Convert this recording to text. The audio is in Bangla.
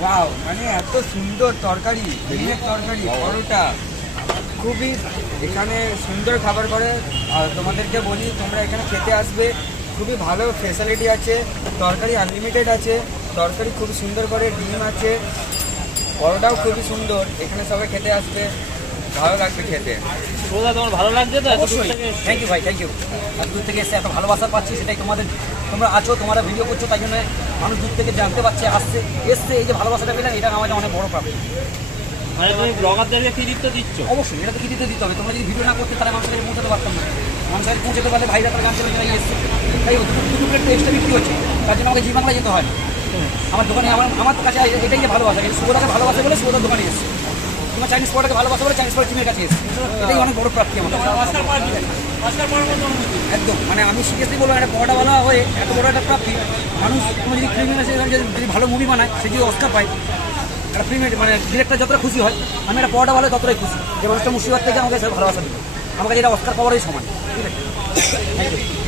ওয়াও, মানে এত সুন্দর তরকারি, ডিমের তরকারি, পরোটা, খুবই এখানে সুন্দর খাবার করে। আর তোমাদেরকে বলি তোমরা এখানে খেতে আসবে, খুবই ভালো ফ্যাসিলিটি আছে, তরকারি আনলিমিটেড আছে, তরকারি খুব সুন্দর করে, ডিম আছে, পরোটাও খুবই সুন্দর। এখানে সবাই খেতে আসবে, ভালো লাগবে খেতে। দাদা তোমার ভালো লাগছে তো? অবশ্যই, থ্যাংক ইউ ভাই, থ্যাংক ইউ। এত দূর থেকে এসে এত ভালোবাসা পাচ্ছি, সেটাই তোমরা আছো, তোমরা ভিডিও করছো, তাই জন্য মানুষ দূর থেকে জানতে পারছে, এসছে, এই যে ভালোবাসাটা পেলাম, এটা আমাদের অনেক বড় প্রাপ্তি। মানে তুমি ব্লগারদেরকে কৃতিত্ব দিচ্ছ? অবশ্যই, এটা তো কৃতিত্ব দিতে হবে। তোমরা যদি ভিডিও না করতে তাহলে মানুষের কাছে পৌঁছাতে পারতাম না। মানুষের কাছে পৌঁছাতে পারলে ভাইরা তারা জানতে পারে এসছে, তাই দুটো প্লেট এক্সট্রা বিক্রি হচ্ছে, তার জন্য আমাকে জি বাংলা যেতে হয়। আমার দোকানে আমার কাছে এটাই যে ভালোবাসা, শুভদাকে ভালোবাসে বলে শুভদার দোকানে এসছে, তোমার চাইনিজ পড়াকে ভালোবাসা বলে চাইনিজ পড়া টিমের কাছে এসছে, এটাই অনেক বড় প্রাপ্তি আমাদের। একদম, মানে আমি সিরিয়াসলি বলবো, একটা পড়াওয়ালা হয়ে এত বড় একটা প্রাপ্তি। মানুষ কোনো যদি ক্রিমিনাল যদি ভালো মুভি বানায়, সে যদি অস্কার পায়, একটা প্রিমিয়ার মানে ডিরেক্টর যতটা খুশি হয়, আমি একটা পড়াটা ভালো ততটাই খুশি যে মানুষটা মুর্শিদাবাদ থেকে আমাকে ভালোবাসা দিল, আমাকে যেটা অস্কার পাওয়ারই সমান। ঠিক আছে, থ্যাংক ইউ।